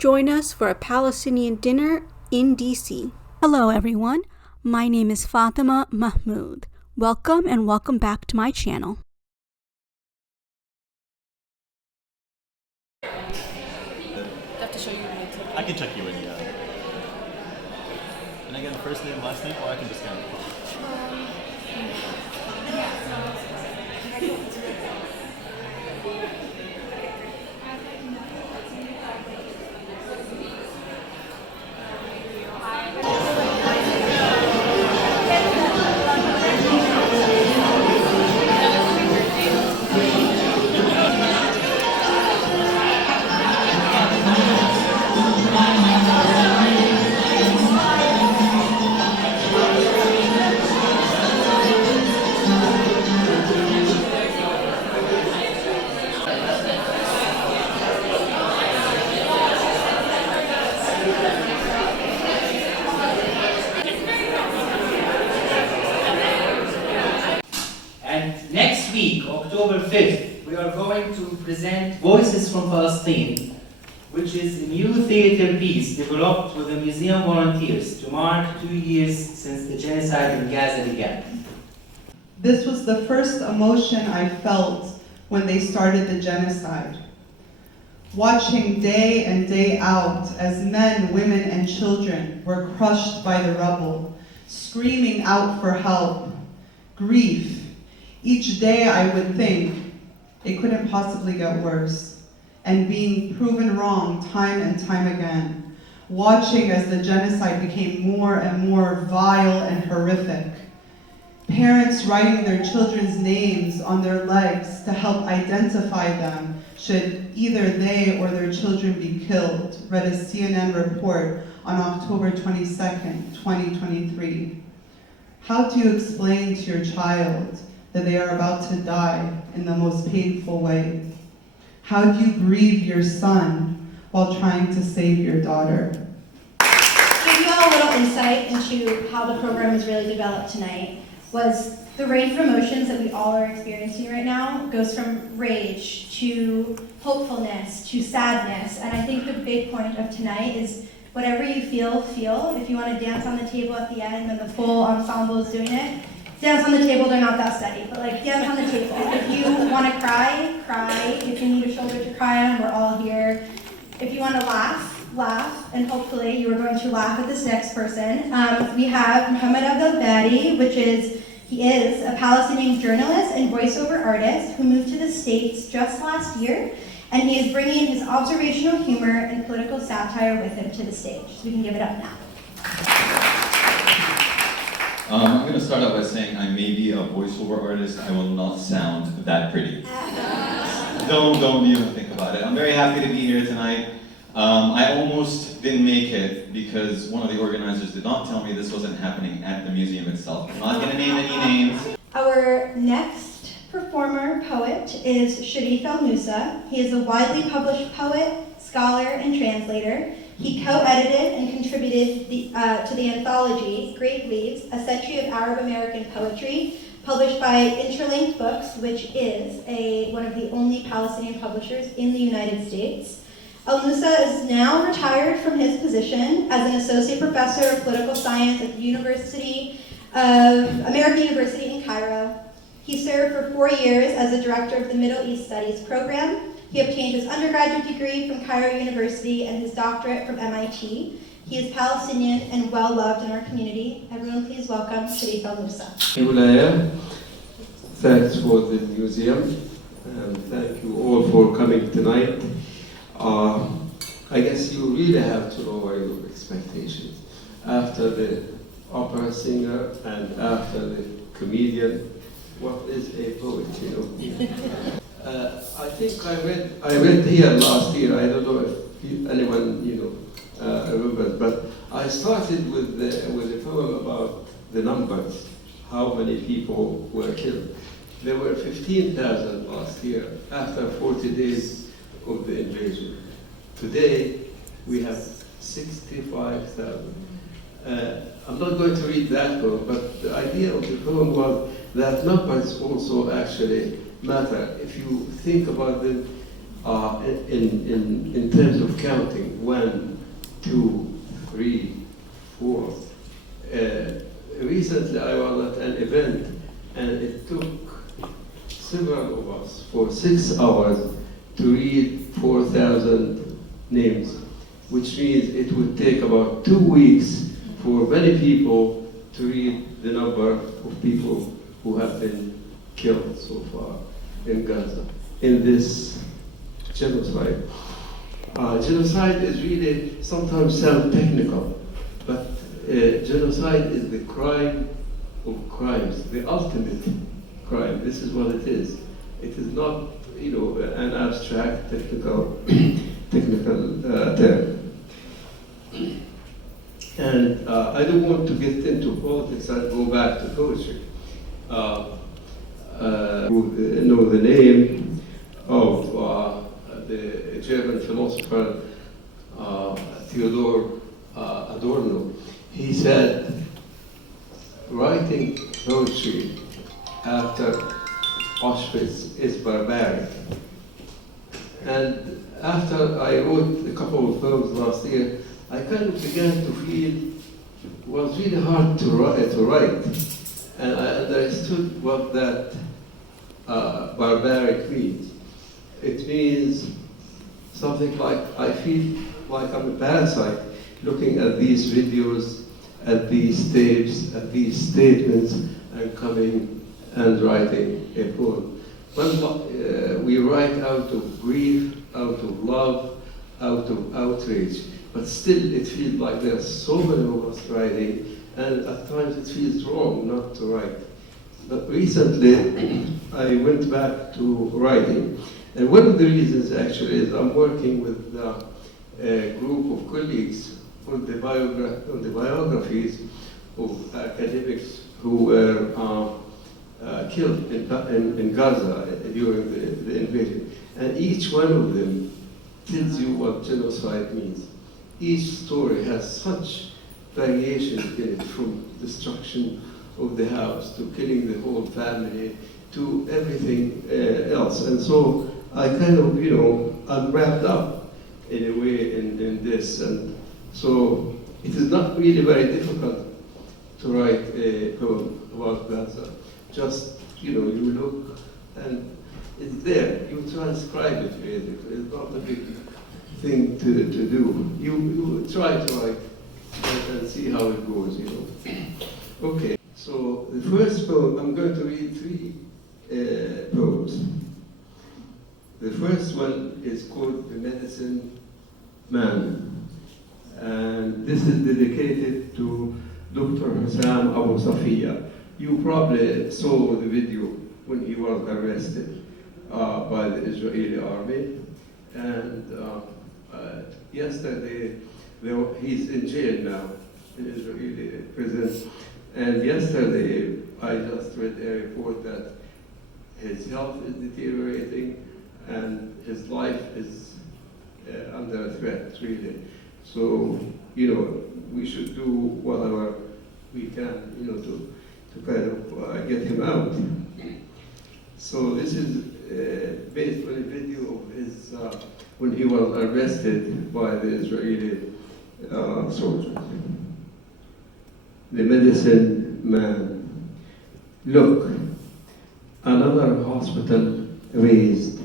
Join us for a Palestinian dinner in DC. Hello everyone, my name is Fatima Mahmoud. Welcome and welcome back to my channel. I have to show you the I can check you in, yeah. And again, first name, last name, or I can just kind of... Next week, October 5th, we are going to present Voices from Palestine, which is a new theater piece developed with the museum volunteers to mark 2 years since the genocide in Gaza began. This was the first emotion I felt when they started the genocide. Watching day in, day out as men, women, and children were crushed by the rubble, screaming out for help, grief. Each day I would think it couldn't possibly get worse, and being proven wrong time and time again, watching as the genocide became more and more vile and horrific. Parents writing their children's names on their legs to help identify them should either they or their children be killed, read a CNN report on October 22nd, 2023. How do you explain to your child that they are about to die in the most painful way? How do you grieve your son while trying to save your daughter? To give you all a little insight into how the program is really developed tonight was the range of emotions that we all are experiencing right now goes from rage to hopefulness to sadness. And I think the big point of tonight is whatever you feel, feel. If you want to dance on the table at the end when the full ensemble is doing it, dance on the table, they're not that steady, but like dance on the table. If you want to cry, cry. If you need a shoulder to cry on, we're all here. If you want to laugh, laugh, and hopefully you are going to laugh at this next person. We have Mohammed Abdelbary, he is a Palestinian journalist and voiceover artist who moved to the States just last year, and he is bringing his observational humor and political satire with him to the stage. So we can give it up now. I'm going to start out by saying I may be a voiceover artist. I will not sound that pretty. Don't even think about it. I'm very happy to be here tonight. I almost didn't make it because one of the organizers did not tell me this wasn't happening at the museum itself. I'm not going to name any names. Our next performer poet is Sharif Elmusa. He is a widely published poet, scholar, and translator. He co-edited and contributed to the anthology, Great Leaves, A Century of Arab American Poetry, published by Interlinked Books, which is one of the only Palestinian publishers in the United States. Elmusa is now retired from his position as an associate professor of political science at the American University in Cairo. He served for 4 years as the director of the Middle East Studies program. He obtained his undergraduate degree from Cairo University and his doctorate from MIT. He is Palestinian and well-loved in our community. Everyone please welcome Sharif Elmusa. Thanks for the museum, and thank you all for coming tonight. I guess you really have to lower your expectations. After the opera singer and after the comedian, what is a poet, you know? I think I read here last year. I don't know if anyone remembers, but I started with a poem about the numbers, how many people were killed. There were 15,000 last year after 40 days of the invasion. Today we have 65,000. I'm not going to read that poem, but the idea of the poem was that numbers also actually matter. If you think about them, in terms of counting, 1, 2, 3, 4. Recently I was at an event and it took several of us for 6 hours to read 4,000 names, which means it would take about 2 weeks for many people to read the number of people who have been killed so far in Gaza in this genocide. Genocide is really sometimes sound technical, but genocide is the crime of crimes, the ultimate crime. This is what it is. It is not, an abstract technical term. And I don't want to get into politics. I'll go back to poetry. You know the name of the German philosopher Theodor Adorno. He said, writing poetry after Auschwitz is barbaric. And after I wrote a couple of poems last year, I kind of began to feel it was really hard to write. And I understood what that barbaric means. It means something like I feel like I'm a parasite looking at these videos, at these tapes, at these statements, and coming and writing a poem. When we write out of grief, out of love, out of outrage, but still it feels like there's so many of us writing, and at times it feels wrong not to write. But recently, I went back to writing. And one of the reasons actually is I'm working with a group of colleagues on the biographies of academics who were killed in Gaza during the invasion. And each one of them tells you what genocide means. Each story has such variations in it, from destruction of the house to killing the whole family to everything else. And so I kind of, I'm wrapped up in a way in this. And so it is not really very difficult to write a poem about Gaza. Just, you look and it's there. You transcribe it basically. It's not a big thing to do. You try to write and see how it goes, Okay, so the first poem, I'm going to read 3 poems. The first one is called The Medicine Man. And this is dedicated to Dr. Hussam Abu Safiya. You probably saw the video when he was arrested by the Israeli army. And yesterday, he's in jail now, in Israeli prison. And yesterday, I just read a report that his health is deteriorating and his life is under threat, really. So, we should do whatever we can, to kind of get him out. So this is based on a video of his, when he was arrested by the Israeli soldiers. The Medicine Man. Look, another hospital razed.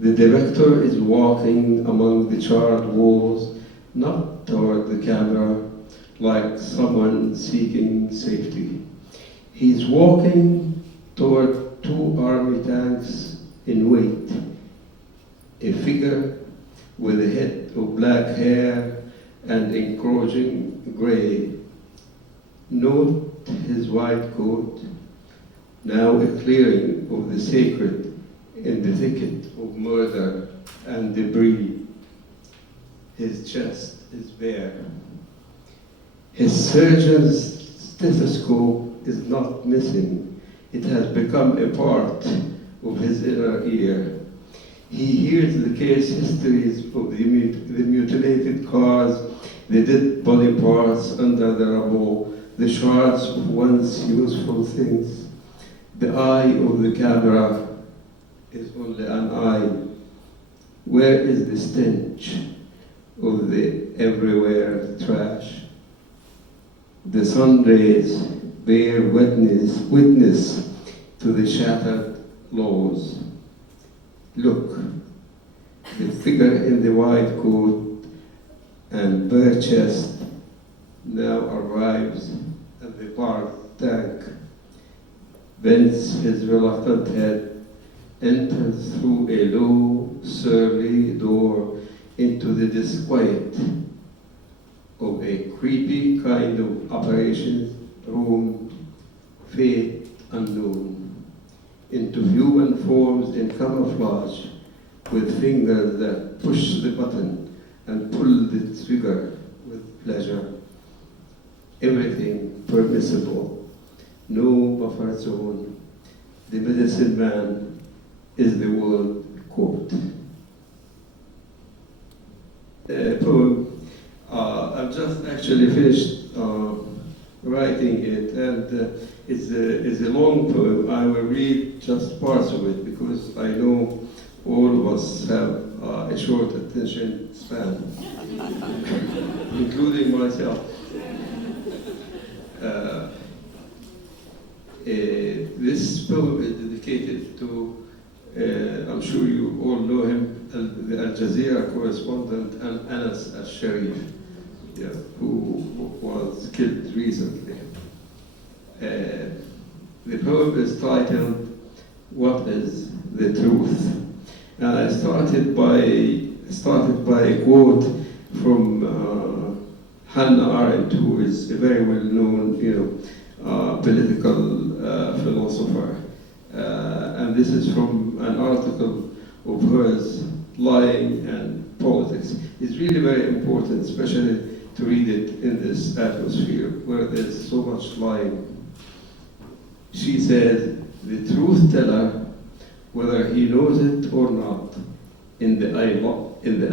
The director is walking among the charred walls, not toward the camera, like someone seeking safety. He's walking toward 2 army tanks in wait. A figure with a head of black hair and encroaching gray. Note his white coat, now a clearing of the sacred in the thicket of murder and debris. His chest is bare. His surgeon's stethoscope is not missing. It has become a part of his inner ear. He hears the case histories of the mutilated cars, the dead body parts under the rubble, the shards of once useful things. The eye of the camera is only an eye. Where is the stench of the everywhere trash? The sun rays bear witness to the shattered laws. Look, the figure in the white coat and bare chest now arrives at the park tank, bends his reluctant head, enters through a low, surly door into the disquiet of a creepy kind of operations room, fate unknown, into human forms in camouflage, with fingers that push the button and pull the trigger with pleasure. Everything permissible, no buffer zone. The medicine man is the word quote. Poem. I've just actually finished writing it, and it's a long poem. I will read just parts of it because I know all of us have a short attention span, including myself. This poem is dedicated to, I'm sure you all know him, the Al Jazeera correspondent Anas al-Sharif, who was killed recently. The poem is titled, What is the Truth? And I started by a quote from Hannah Arendt, who is a very well-known, political philosopher. And this is from an article of hers, Lying and Politics. It's really very important, especially to read it in this atmosphere where there's so much lying. She said, the truth teller, whether he knows it or not, in the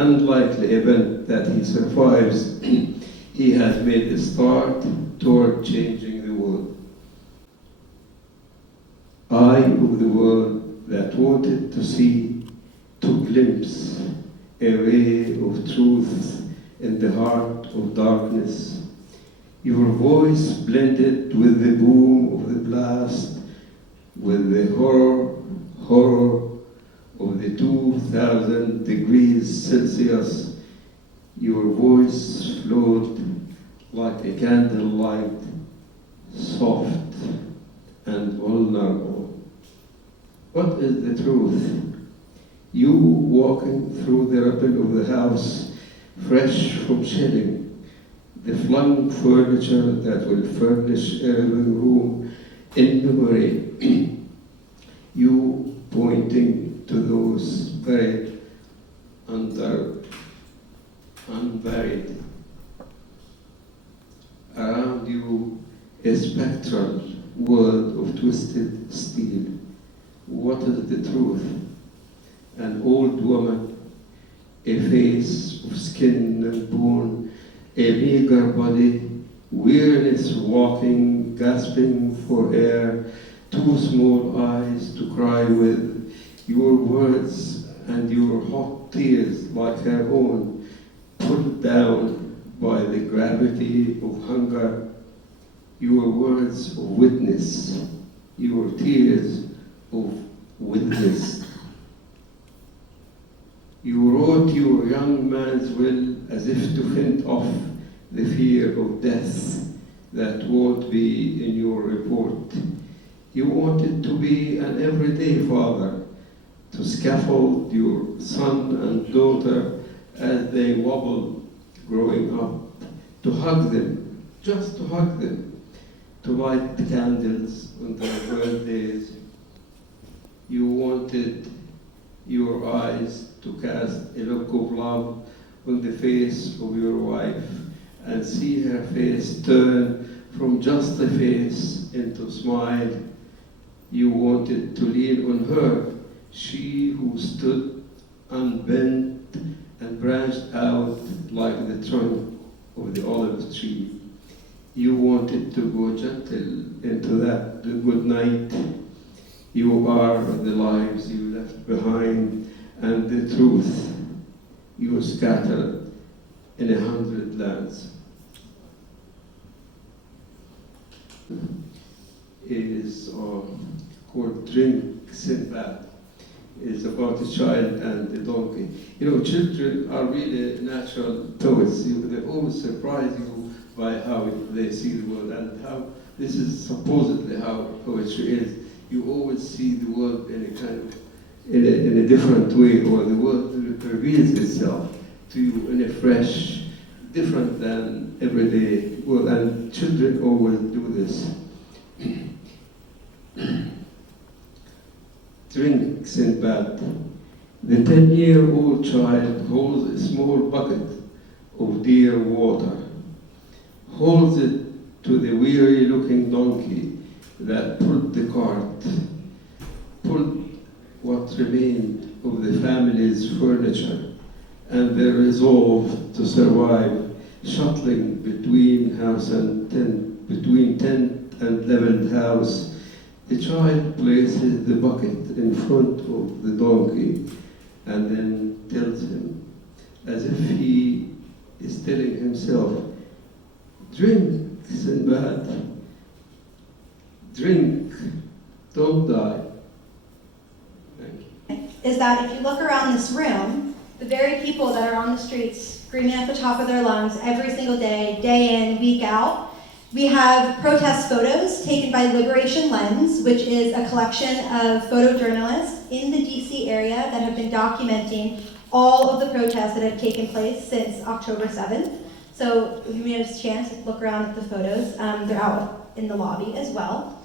unlikely event that he survives, he has made a start toward changing the world. I of the world that wanted to see, to glimpse a ray of truth in the heart of darkness. Your voice blended with the boom of the blast, with the horror of the 2000 degrees Celsius. Your voice flowed like a candlelight, soft and vulnerable. What is the truth? You walking through the rubble of the house, fresh from shelling, the flung furniture that will furnish a living room in memory. You pointing to those buried unburied. Around you, a spectral world of twisted steel. What is the truth? An old woman, a face of skin and bone, a meager body, weariness walking, gasping for air, two small eyes to cry with, your words and your hot tears like her own, pulled down by the gravity of hunger, your words of witness, your tears of witness. You wrote your young man's will as if to fend off the fear of death that won't be in your report. You wanted to be an everyday father, to scaffold your son and daughter as they wobble growing up, to hug them, just to hug them, to light the candles on their birthdays. You wanted your eyes to cast a look of love on the face of your wife and see her face turn from just a face into smile. You wanted to lean on her, she who stood unbent and branched out like the trunk of the olive tree. You wanted to go gentle into that good night. You are the lives you left behind and the truth you scatter in 100 lands. Is called Drink Sinbad. It's about a child and a donkey. You know, children are really natural poets. They always surprise you by how they see the world and how this is supposedly how poetry is. You always see the world in a kind of in a different way, or the world reveals itself to you in a fresh, different than everyday world. And children always do this. Drink Sinbad. The 10-year-old child holds a small bucket of dear water, holds it to the weary-looking donkey that pulled the cart, pulled what remained of the family's furniture, and their resolve to survive, shuttling between house and tent, between tent and leveled house. The child places the bucket in front of the donkey and then tells him, as if he is telling himself, drink, Sinbad, drink, don't die. Thank you. Is that if you look around this room, the very people that are on the streets screaming at the top of their lungs every single day, day in, week out, we have protest photos taken by Liberation Lens, which is a collection of photojournalists in the DC area that have been documenting all of the protests that have taken place since October 7th. So if you may have a chance to look around at the photos, they're out in the lobby as well.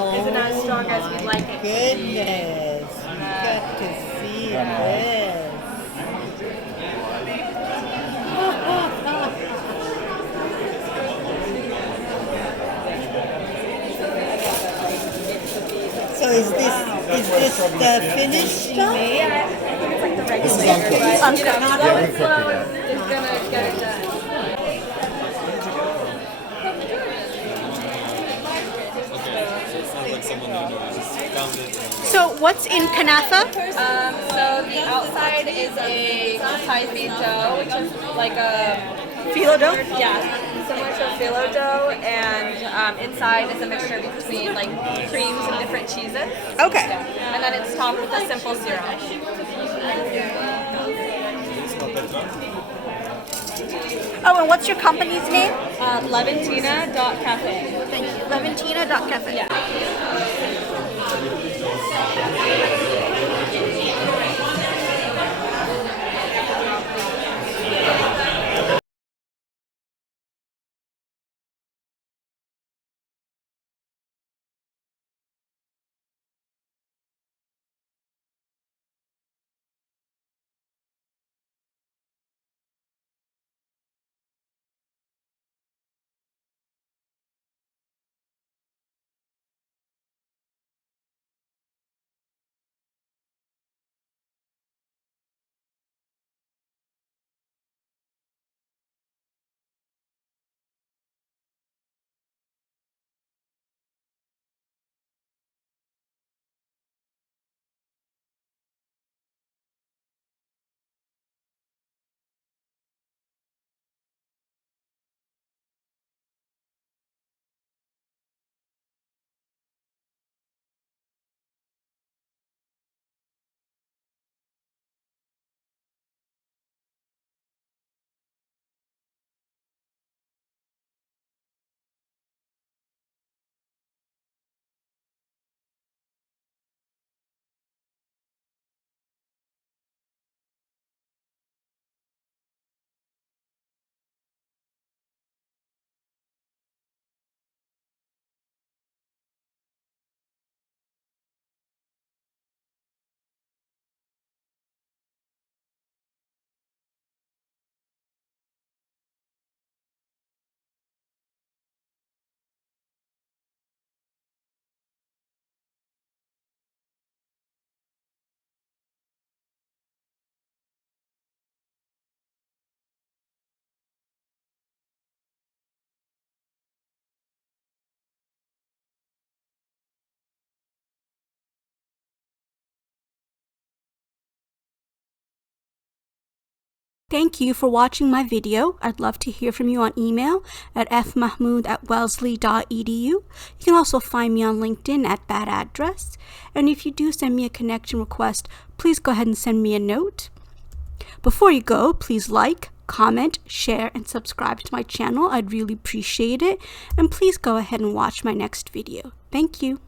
Isn't as strong as we'd like it. Goodness, you got to see this. So is this the finished stuff? Yeah, I think it's like the This is regulator, uncooked. but you know, Yeah, going we're slow cooking it. is gonna get it done. So what's in Knafeh? So the outside is a Thai dough, which is like a Phyllo dough? Yeah, similar to a phyllo dough, and inside is a mixture between like creams and different cheeses. Okay. And then it's topped with a simple syrup. Oh, and what's your company's name? Leventina.cafe. Thank you. Leventina.cafe. Yeah. Thank you for watching my video. I'd love to hear from you on email at fmahmood@wellesley.edu. You can also find me on LinkedIn at that address. And if you do send me a connection request, please go ahead and send me a note. Before you go, please like, comment, share, and subscribe to my channel. I'd really appreciate it. And please go ahead and watch my next video. Thank you.